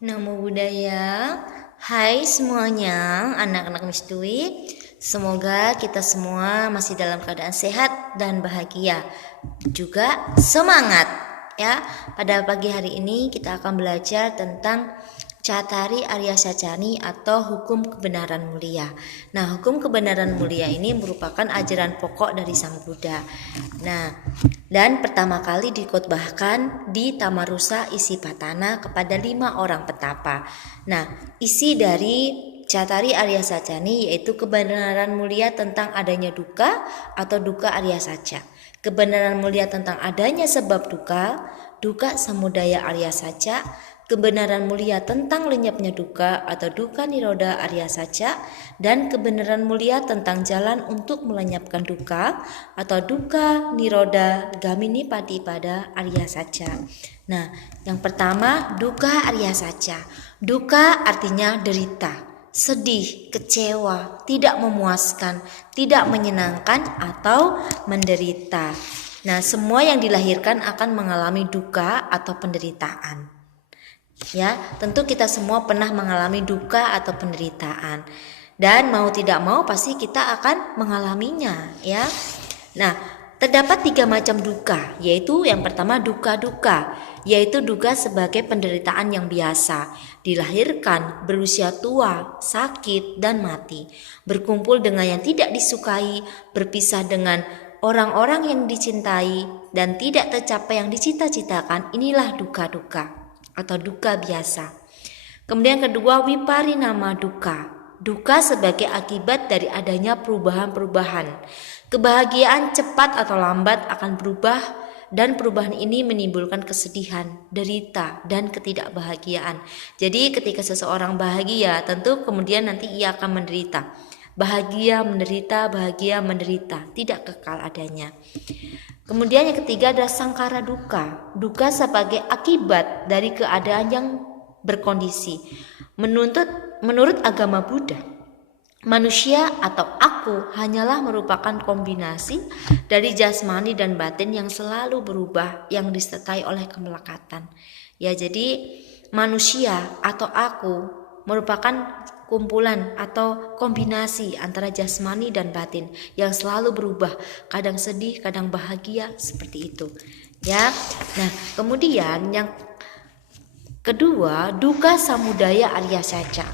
Namo Buddhaya. Hai semuanya, anak-anak Miss Dwi. Semoga kita semua masih dalam keadaan sehat dan bahagia. Juga semangat ya. Pada pagi hari ini kita akan belajar tentang Cattari Arya Sacani atau hukum kebenaran mulia. Nah, hukum kebenaran mulia ini merupakan ajaran pokok dari Sang Buddha. Nah, dan pertama kali dikhotbahkan di Tamarusa Isipatana kepada 5 orang petapa. Nah, isi dari Cattari Arya Sacani yaitu kebenaran mulia tentang adanya duka atau duka Arya Saca. Kebenaran mulia tentang adanya sebab duka, duka samudaya Arya Saca, kebenaran mulia tentang lenyapnya duka atau duka niroda Arya Saca, dan kebenaran mulia tentang jalan untuk melenyapkan duka atau duka niroda gamini patipada Arya Saca. Nah, yang pertama duka Arya Saca. Duka artinya derita, sedih, kecewa, tidak memuaskan, tidak menyenangkan atau menderita. Nah, semua yang dilahirkan akan mengalami duka atau penderitaan. Ya, tentu kita semua pernah mengalami duka atau penderitaan. Dan mau tidak mau pasti kita akan mengalaminya, ya. Nah, terdapat 3 macam duka, yaitu yang pertama duka-duka, yaitu duka sebagai penderitaan yang biasa, dilahirkan, berusia tua, sakit, dan mati, berkumpul dengan yang tidak disukai, berpisah dengan orang-orang yang dicintai, dan tidak tercapai yang dicita-citakan. Inilah duka-duka atau duka biasa. Kemudian kedua, wiparinama duka. Duka sebagai akibat dari adanya perubahan-perubahan. Kebahagiaan cepat atau lambat akan berubah dan perubahan ini menimbulkan kesedihan, derita, dan ketidakbahagiaan. Jadi ketika seseorang bahagia, tentu kemudian nanti ia akan menderita. Bahagia, menderita, tidak kekal adanya. Kemudian yang ketiga adalah sangkara duka. Duka sebagai akibat dari keadaan yang berkondisi. Menurut agama Buddha, manusia atau aku hanyalah merupakan kombinasi dari jasmani dan batin yang selalu berubah, yang disertai oleh kemelekatan. Ya, jadi manusia atau aku merupakan kumpulan atau kombinasi antara jasmani dan batin yang selalu berubah, kadang sedih, kadang bahagia, seperti itu. Ya. Nah, kemudian yang kedua, duka samudaya Arya Saca.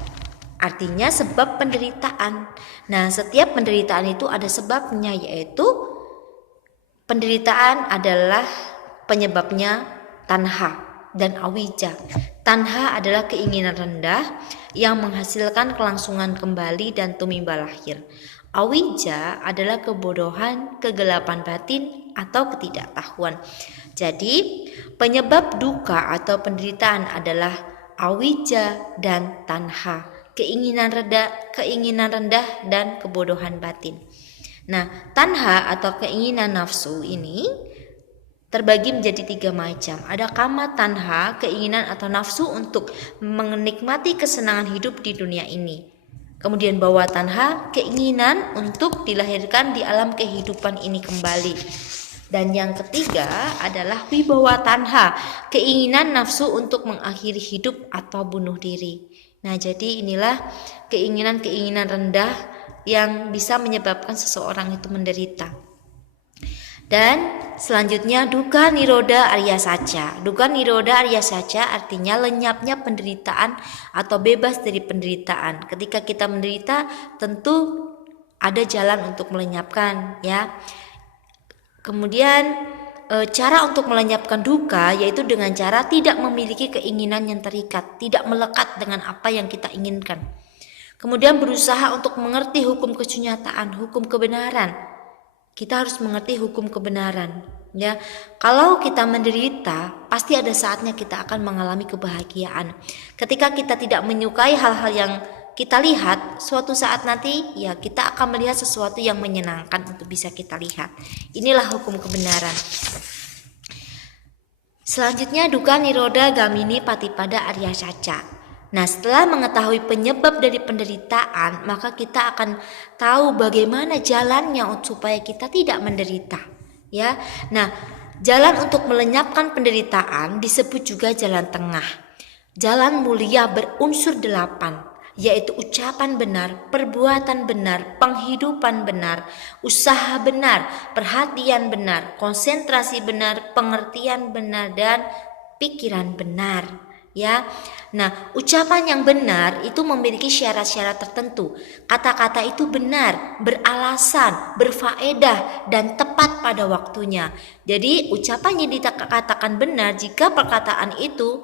Artinya sebab penderitaan. Nah, setiap penderitaan itu ada sebabnya, yaitu penderitaan adalah penyebabnya tanha dan awija. Tanha adalah keinginan rendah yang menghasilkan kelangsungan kembali dan tumimba lahir. Awija adalah kebodohan, kegelapan batin, atau ketidaktahuan. Jadi, penyebab duka atau penderitaan adalah awija dan tanha, keinginan rendah dan kebodohan batin. Nah, tanha atau keinginan nafsu ini terbagi menjadi 3 macam. Ada kama tanha, keinginan atau nafsu untuk menikmati kesenangan hidup di dunia ini. Kemudian bawa tanha, keinginan untuk dilahirkan di alam kehidupan ini kembali. Dan yang ketiga adalah wibawa tanha, keinginan nafsu untuk mengakhiri hidup atau bunuh diri. Nah, jadi inilah keinginan-keinginan rendah yang bisa menyebabkan seseorang itu menderita. Dan selanjutnya duka niroda Arya Saca. Duka niroda Arya Saca artinya lenyapnya penderitaan atau bebas dari penderitaan. Ketika kita menderita, tentu ada jalan untuk melenyapkan, ya. Kemudian cara untuk melenyapkan duka yaitu dengan cara tidak memiliki keinginan yang terikat, tidak melekat dengan apa yang kita inginkan. Kemudian berusaha untuk mengerti hukum kesunyataan, hukum kebenaran. Kita harus mengerti hukum kebenaran, ya. Kalau kita menderita, pasti ada saatnya kita akan mengalami kebahagiaan. Ketika kita tidak menyukai hal-hal yang kita lihat, suatu saat nanti ya kita akan melihat sesuatu yang menyenangkan untuk bisa kita lihat. Inilah hukum kebenaran. Selanjutnya duka niroda gamini patipada Arya Saca. Nah, setelah mengetahui penyebab dari penderitaan, maka kita akan tahu bagaimana jalannya supaya kita tidak menderita, ya. Nah, jalan untuk melenyapkan penderitaan disebut juga jalan tengah. Jalan mulia berunsur 8, yaitu ucapan benar, perbuatan benar, penghidupan benar, usaha benar, perhatian benar, konsentrasi benar, pengertian benar, dan pikiran benar. Ya, nah ucapan yang benar itu memiliki syarat-syarat tertentu. Kata-kata itu benar, beralasan, berfaedah, dan tepat pada waktunya. Jadi ucapan yang dikatakan benar jika perkataan itu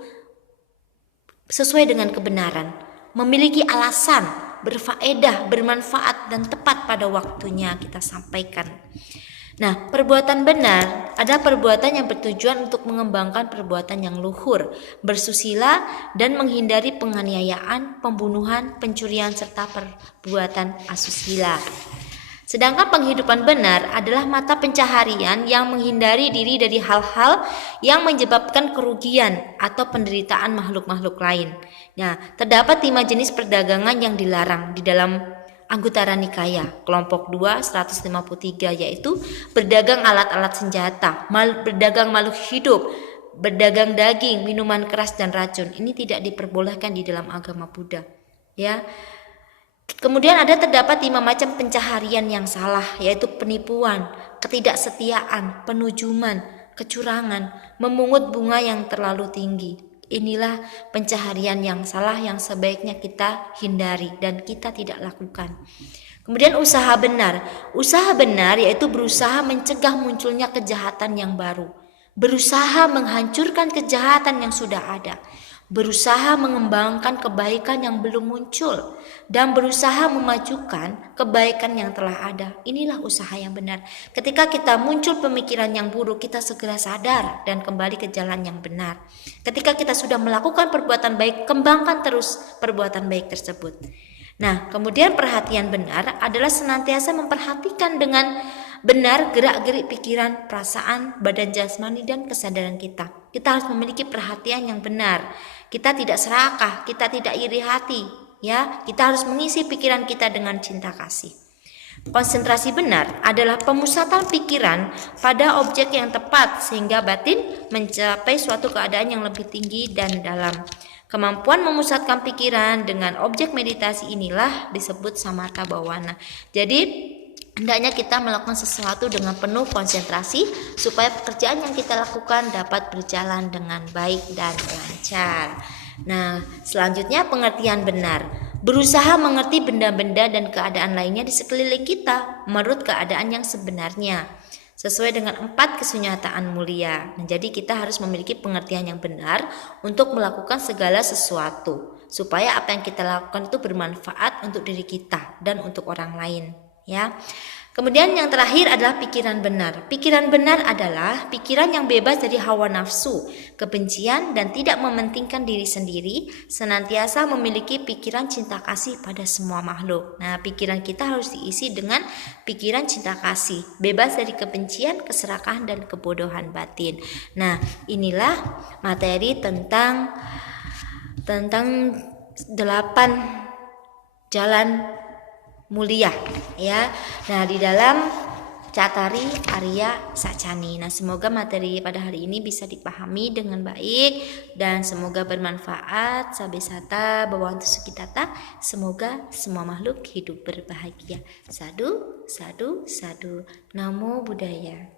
sesuai dengan kebenaran, memiliki alasan, berfaedah, bermanfaat, dan tepat pada waktunya kita sampaikan. Nah, perbuatan benar ada perbuatan yang bertujuan untuk mengembangkan perbuatan yang luhur, bersusila, dan menghindari penganiayaan, pembunuhan, pencurian, serta perbuatan asusila. Sedangkan penghidupan benar adalah mata pencaharian yang menghindari diri dari hal-hal yang menyebabkan kerugian atau penderitaan makhluk-makhluk lain. Nah, terdapat 5 jenis perdagangan yang dilarang di dalam Anggutara Nikaya, kelompok 2, 153, yaitu berdagang alat-alat senjata, berdagang makhluk hidup, berdagang daging, minuman keras, dan racun. Ini tidak diperbolehkan di dalam agama Buddha. Ya. Kemudian terdapat 5 macam pencaharian yang salah, yaitu penipuan, ketidaksetiaan, penujuman, kecurangan, memungut bunga yang terlalu tinggi. Inilah pencaharian yang salah yang sebaiknya kita hindari dan kita tidak lakukan. Kemudian usaha benar. Usaha benar yaitu berusaha mencegah munculnya kejahatan yang baru, berusaha menghancurkan kejahatan yang sudah ada, berusaha mengembangkan kebaikan yang belum muncul, dan berusaha memajukan kebaikan yang telah ada. Inilah usaha yang benar. Ketika kita muncul pemikiran yang buruk, kita segera sadar dan kembali ke jalan yang benar. Ketika kita sudah melakukan perbuatan baik, kembangkan terus perbuatan baik tersebut. Nah, kemudian perhatian benar adalah senantiasa memperhatikan dengan benar gerak-gerik pikiran, perasaan, badan jasmani, dan kesadaran kita. Kita harus memiliki perhatian yang benar. Kita tidak serakah, kita tidak iri hati, ya. Kita harus mengisi pikiran kita dengan cinta kasih. Konsentrasi benar adalah pemusatan pikiran pada objek yang tepat sehingga batin mencapai suatu keadaan yang lebih tinggi dan dalam. Kemampuan memusatkan pikiran dengan objek meditasi inilah disebut samatha bhawana. Jadi hendaknya kita melakukan sesuatu dengan penuh konsentrasi supaya pekerjaan yang kita lakukan dapat berjalan dengan baik dan lancar. Nah, selanjutnya pengertian benar. Berusaha mengerti benda-benda dan keadaan lainnya di sekeliling kita menurut keadaan yang sebenarnya, sesuai dengan 4 kesunyataan mulia. Nah, jadi kita harus memiliki pengertian yang benar untuk melakukan segala sesuatu supaya apa yang kita lakukan itu bermanfaat untuk diri kita dan untuk orang lain. Ya. Kemudian yang terakhir adalah pikiran benar. Pikiran benar adalah pikiran yang bebas dari hawa nafsu, kebencian, dan tidak mementingkan diri sendiri, senantiasa memiliki pikiran cinta kasih pada semua makhluk. Nah, pikiran kita harus diisi dengan pikiran cinta kasih, bebas dari kebencian, keserakahan, dan kebodohan batin. Nah, inilah materi tentang 8 jalan mulia, ya. Nah, di dalam Cattari Arya Sacani. Nah, semoga materi pada hari ini bisa dipahami dengan baik dan semoga bermanfaat. Sabesata Bhawantu Sukhitata. Semoga semua makhluk hidup berbahagia. Sadu, sadu, sadu. Namo Buddhaya.